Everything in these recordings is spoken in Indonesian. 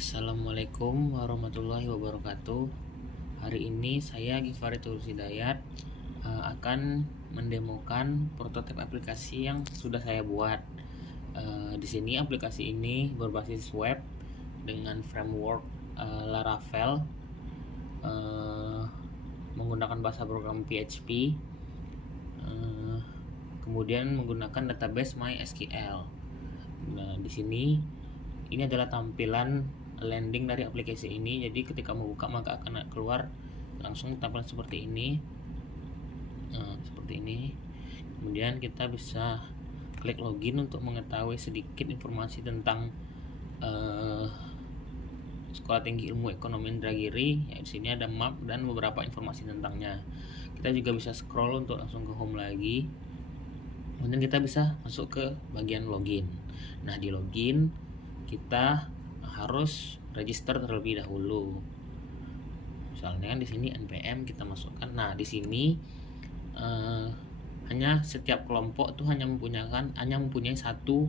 Assalamualaikum warahmatullahi wabarakatuh. Hari ini saya Givari Tulus Hidayat akan mendemokan prototipe aplikasi yang sudah saya buat. Di sini aplikasi ini berbasis web dengan framework Laravel, menggunakan bahasa program PHP, kemudian menggunakan database MySQL. Nah, di sini ini adalah tampilan landing dari aplikasi ini. Jadi ketika membuka maka akan keluar langsung tampilan seperti ini. Kemudian kita bisa klik login untuk mengetahui sedikit informasi tentang Sekolah Tinggi Ilmu Ekonomi Indragiri. Di sini ada map dan beberapa informasi tentangnya. Kita juga bisa scroll untuk langsung ke home lagi. Kemudian kita bisa masuk ke bagian login. Nah, di login kita harus register terlebih dahulu. Misalnya di sini npm kita masukkan. Nah, di sini hanya setiap kelompok tuh hanya mempunyai satu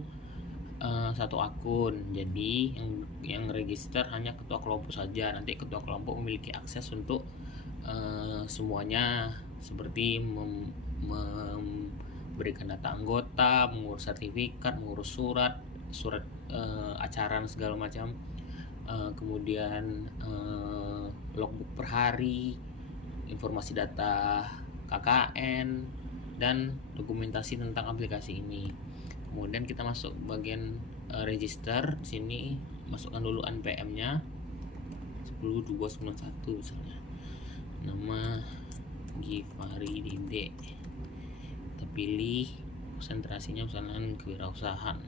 akun. Jadi yang register hanya ketua kelompok saja. Nanti ketua kelompok memiliki akses untuk semuanya, seperti memberikan data anggota, mengurus sertifikat, mengurus surat acara segala macam, kemudian logbook per hari, informasi data KKN, dan dokumentasi tentang aplikasi ini. Kemudian kita masuk bagian register. Di sini masukkan dulu npm-nya 10291 misalnya. Nama Givari Dede. Kita pilih konsentrasinya misalnya kewirausahaan.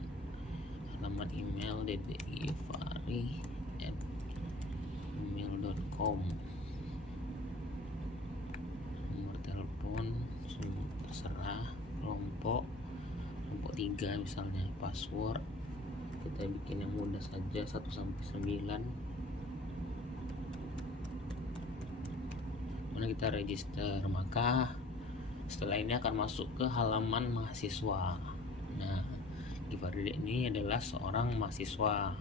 Alamat email dedegivari@gmail.com. Nomor telepon terserah. Kelompok 3 misalnya. Password kita bikin yang mudah saja, 1 sampai 9. Mana kita register, maka setelah ini akan masuk ke halaman mahasiswa. Nah, Givari ini adalah seorang mahasiswa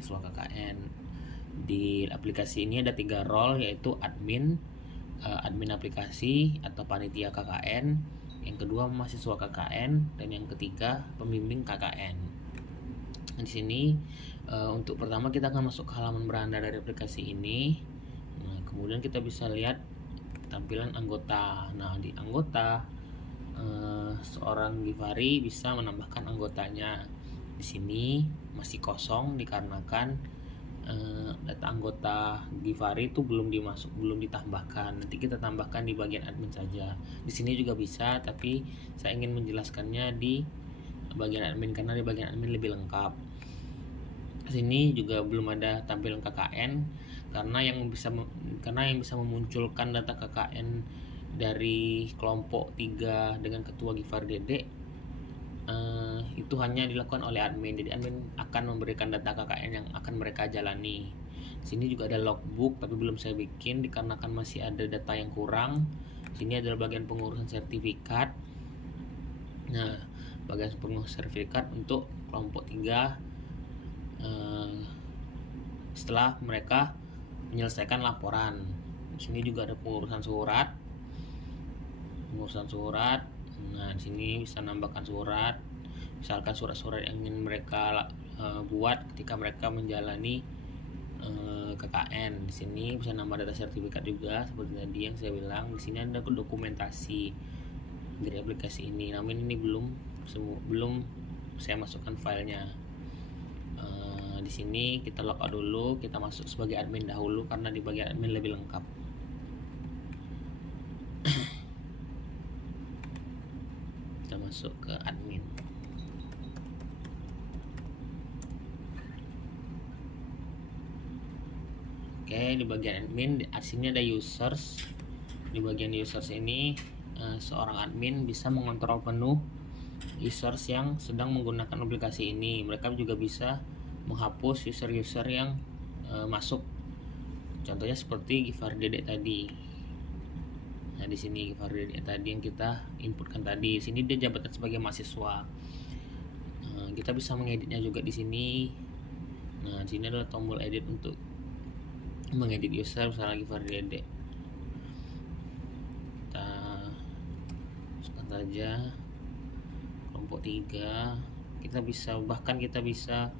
KKN. Di aplikasi ini ada 3 role, yaitu admin aplikasi atau panitia KKN, yang kedua mahasiswa KKN, dan yang ketiga pembimbing KKN. Di sini untuk pertama kita akan masuk ke halaman beranda dari aplikasi ini. Nah, kemudian kita bisa lihat tampilan anggota. Nah, di anggota seorang Givari bisa menambahkan anggotanya. Di sini masih kosong dikarenakan data anggota Givari itu belum ditambahkan. Nanti kita tambahkan di bagian admin saja. Di sini juga bisa, tapi saya ingin menjelaskannya di bagian admin karena di bagian admin lebih lengkap. Di sini juga belum ada tampilan KKN karena yang bisa memunculkan data KKN dari kelompok 3 dengan ketua Givari Dede itu hanya dilakukan oleh admin. Jadi admin akan memberikan data KKN yang akan mereka jalani. Sini juga ada logbook, tapi belum saya bikin dikarenakan masih ada data yang kurang. Sini adalah bagian pengurusan sertifikat. Nah, bagian pengurusan sertifikat untuk kelompok 3 setelah mereka menyelesaikan laporan. Di sini juga ada pengurusan surat. Nah, di sini bisa nambahkan surat. Misalkan surat-surat yang ingin mereka buat ketika mereka menjalani KKN. Di sini bisa nambah data sertifikat juga seperti tadi yang saya bilang. Di sini ada dokumentasi dari aplikasi ini. Namun ini belum saya masukkan filenya. Di sini kita logout dulu, kita masuk sebagai admin dahulu karena di bagian admin lebih lengkap. Kita masuk ke admin. Oke, di bagian admin di sini ada users. Di bagian users ini seorang admin bisa mengontrol penuh users yang sedang menggunakan aplikasi ini. Mereka juga bisa menghapus user-user yang masuk. Contohnya seperti Givari Dede tadi. Nah, di sini Givari Dede tadi yang kita inputkan tadi. Di sini dia jabatan sebagai mahasiswa. Kita bisa mengeditnya juga di sini. Nah, di sini adalah tombol edit untuk mengedit user, misalnya Givari Dede. Kita masukkan saja kelompok 3. Kita bisa, bahkan kita bisa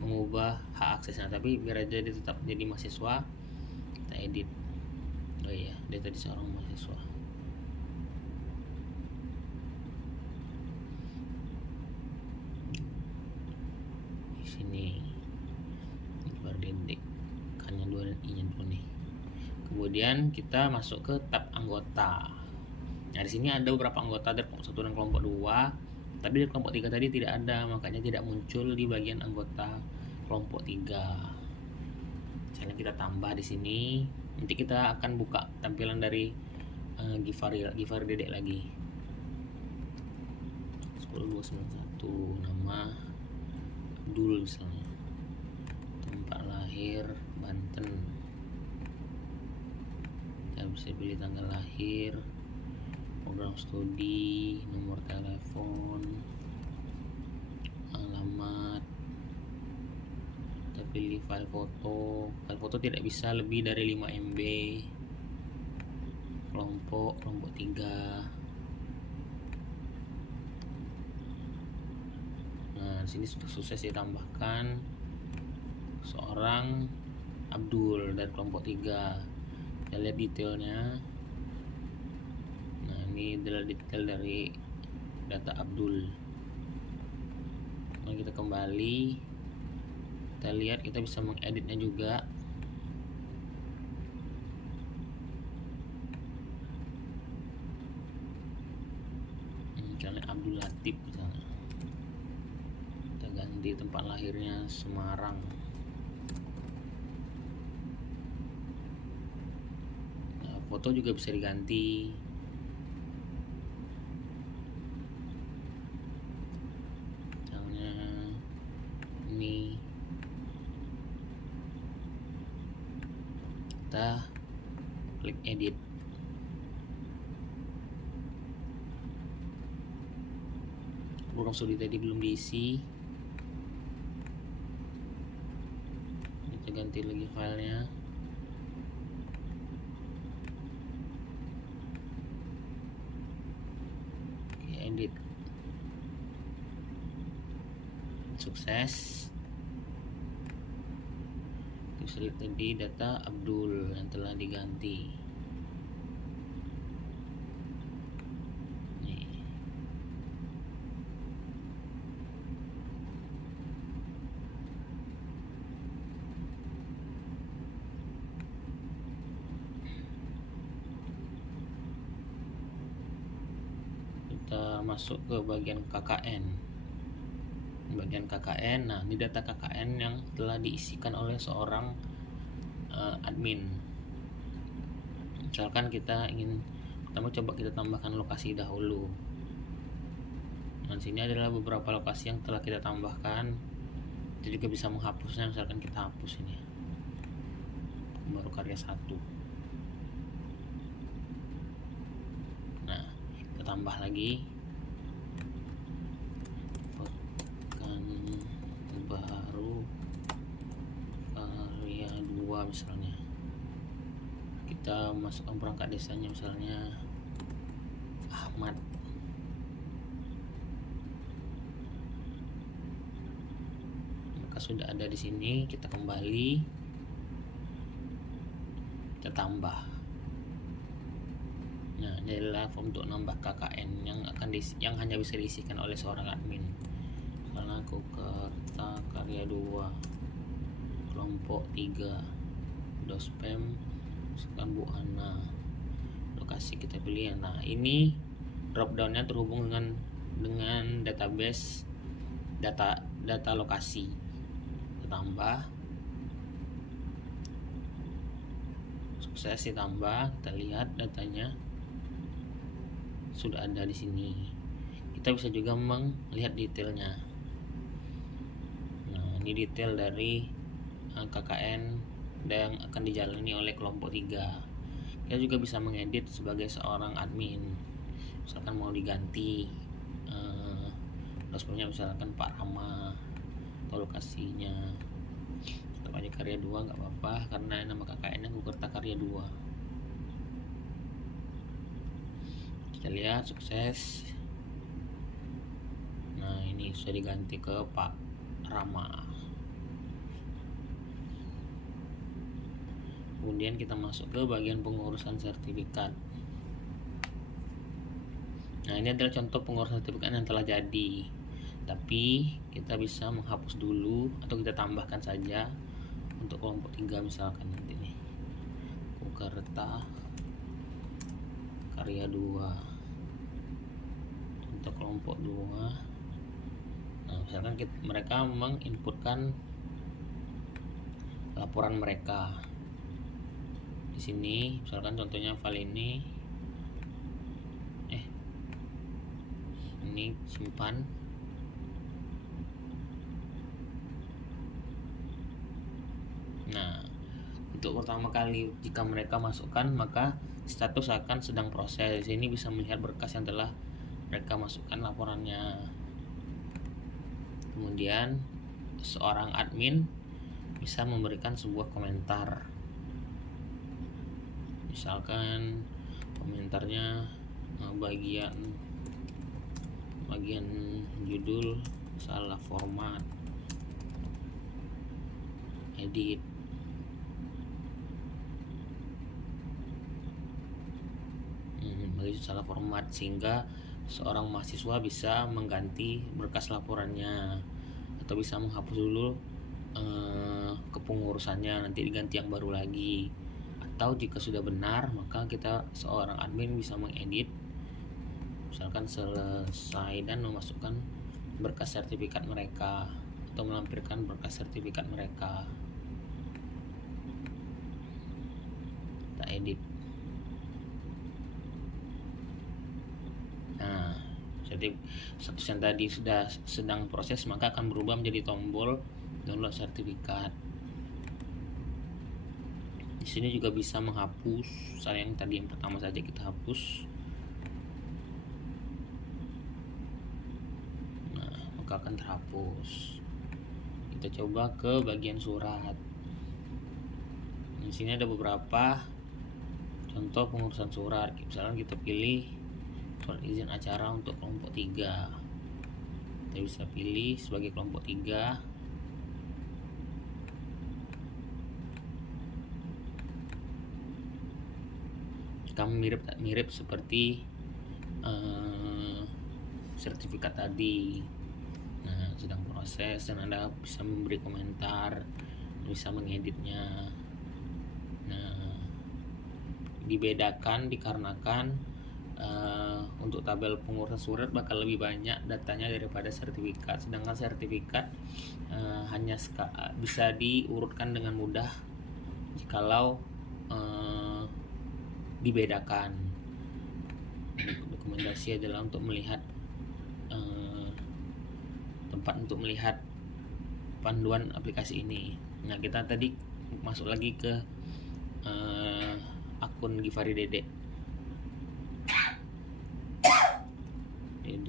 mengubah hak aksesnya, tapi biar aja dia tetap jadi mahasiswa, kita edit. Oh iya, dia tadi seorang mahasiswa. Di sini Bardendek, hanya 2 i-nya dulu nih. Kemudian kita masuk ke tab anggota. Nah, di sini ada beberapa anggota dari kelompok 1 dan kelompok 2, tapi di kelompok 3 tadi tidak ada, makanya tidak muncul di bagian anggota kelompok 3. Misalnya kita tambah di sini. Nanti kita akan buka tampilan dari Givari Dede lagi. 10291, nama Abdul misalnya, tempat lahir Banten, kita bisa pilih tanggal lahir, program studi, nomor telepon, alamat, kita pilih file foto. File foto tidak bisa lebih dari 5 MB. Kelompok 3. Nah, di sini sudah sukses ditambahkan seorang Abdul dari kelompok 3. Kita lihat detailnya. Nah, ini adalah detail dari data Abdul. Nah, kita kembali, kita lihat kita bisa mengeditnya juga. Misalnya Abdul Latif misalnya, kita ganti tempat lahirnya Semarang. Nah, foto juga bisa diganti. Misalnya ini, kita klik edit. Program studi tadi belum diisi, kita ganti lagi filenya. Oke, edit, sukses. Kita lihat tadi data Abdul yang telah diganti. Kita masuk ke bagian KKN. Nah, ini data KKN yang telah diisikan oleh seorang admin. Misalkan kita mau coba kita tambahkan lokasi dahulu. Nah, di sini adalah beberapa lokasi yang telah kita tambahkan. Kita juga bisa menghapusnya, misalkan kita hapus ini, baru karya 1. Nah, kita tambah lagi, kan baru karya 2 misalnya. Kita masukkan perangkat desanya, misalnya Ahmad. Maka sudah ada di sini. Kita kembali, kita tambah. Nah, ini adalah form untuk nambah KKN yang hanya bisa diisikan oleh seorang admin. Misalnya Kokarta karya 2, kelompok 3, dospem, misalkan Bu Hana, lokasi kita pilih. Nah, ini dropdownnya terhubung dengan database data lokasi. Kita tambah, sukses ditambah. Kita lihat datanya sudah ada di sini. Kita bisa juga melihat detailnya. Nah, ini detail dari KKN yang akan dijalani oleh kelompok 3. Kita juga bisa mengedit sebagai seorang admin. Misalkan mau diganti dospemnya, misalkan Pak Rama, atau lokasinya. Karya 2 nggak apa-apa karena nama KKN-nya Kukerta Karya 2. Kita lihat sukses. Nah, ini sudah diganti ke Pak Rama. Kemudian kita masuk ke bagian pengurusan sertifikat. Nah, ini adalah contoh pengurusan sertifikat yang telah jadi. Tapi kita bisa menghapus dulu atau kita tambahkan saja untuk kelompok 3 misalkan nanti nih. Kukerta Karya 2. Untuk kelompok 2. Nah, misalkan mereka menginputkan laporan mereka. Di sini misalkan contohnya file ini simpan. Nah, untuk pertama kali jika mereka masukkan maka status akan sedang proses. Ini bisa melihat berkas yang telah mereka masukkan laporannya. Kemudian seorang admin bisa memberikan sebuah komentar. Misalkan komentarnya bagian judul salah format, edit. Bagi salah format sehingga seorang mahasiswa bisa mengganti berkas laporannya atau bisa menghapus dulu kepengurusannya, nanti diganti yang baru lagi. Atau jika sudah benar maka seorang admin bisa mengedit, misalkan selesai dan memasukkan berkas sertifikat mereka atau melampirkan berkas sertifikat mereka. Kita edit. Nah, status yang tadi sudah sedang proses maka akan berubah menjadi tombol download sertifikat. Di sini juga bisa menghapus, misalnya yang tadi yang pertama saja kita hapus. Nah, maka akan terhapus. Kita coba ke bagian surat. Di sini ada beberapa contoh pengurusan surat. Misalnya kita pilih surat izin acara untuk kelompok 3. Kita bisa pilih sebagai kelompok 3. Mirip seperti sertifikat tadi. Nah, sedang proses dan Anda bisa memberi komentar, bisa mengeditnya. Nah, dibedakan dikarenakan untuk tabel pengurusan surat bakal lebih banyak datanya daripada sertifikat, sedangkan sertifikat hanya bisa diurutkan dengan mudah jikalau dibedakan. Rekomendasi adalah untuk melihat tempat untuk melihat panduan aplikasi ini. Nah, kita tadi masuk lagi ke akun Givari Dede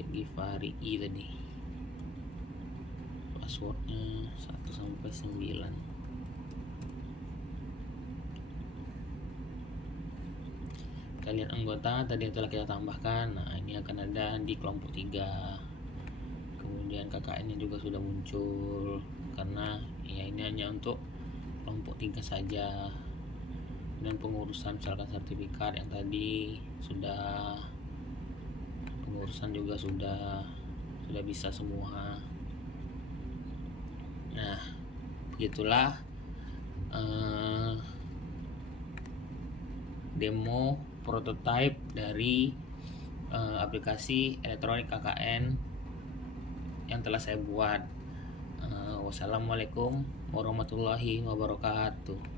Givari I tadi. Passwordnya 1 sampai 9. Kita lihat anggota tadi yang telah kita tambahkan. Nah, ini akan ada di kelompok 3. Kemudian KKN-nya juga sudah muncul karena ya ini hanya untuk kelompok 3 saja. Dan pengurusan misalkan sertifikat yang tadi sudah, pengurusan juga sudah bisa semua. Nah, begitulah demo prototype dari aplikasi elektronik KKN yang telah saya buat. Wassalamualaikum warahmatullahi wabarakatuh.